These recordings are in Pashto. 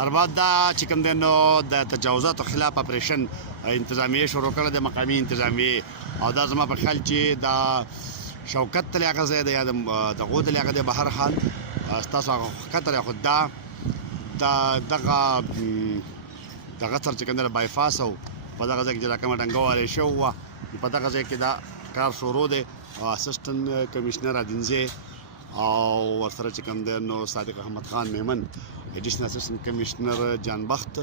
ارباب دا چې کوم دی نو د تجاوزاتو خلاف اپریشن انتظامیه شروع کړی د مقامي انتظامیه او دا زما په خیال چې دا شوکت تل هغه ځای دی یا دغو تل هغه دی به هر حال ستاسو هغه ښکته خو دا دغه سر چې کوم دی بایپاس او په دغه ځای کې چې دا کومه ډنګه والې شوې وه په دغه ځای کې دا کار شروع دی اسسټنټ کمشنر ادینزی او ورسره چې کوم دی نو صادق احمد خان میمن ایډیشنل اسسټنټ کمشنر جان بخت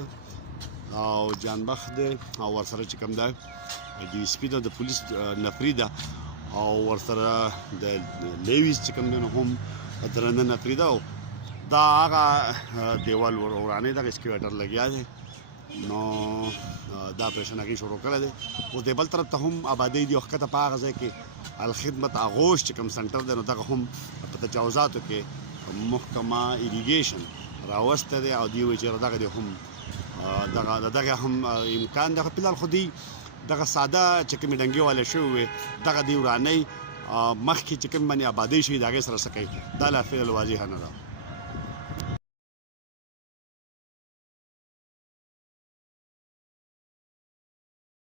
دی او ورسره چې کوم دی ډي اس پي د پولیس نفري ده او ورسره د لیویز چې کوم دی نو هم درنه نفري ده او دا هغه دیوال ورانې دغه اسکیویټر لګیا دی نو دا اپریشن هغې شروع کړی دی اوس د بل طرف ته هم آبادۍ دي او ښکته په هغه ځای کې الخدمت آغوش چې کوم سنټر دی نو دغه هم په تجاوزاتو کې محکمه ایریګیشن راوستی دی او دوی وایي چې دغه دی هم دغه هم امکان دی خو فلحال خو دوی دغه ساده چې کومې ډنګې والی شوې وې دغه دوی ورانۍ مخکې چې کوم باندې آبادۍ شوي د هغې سره څه کوي دا لا فعل واضحه نه ده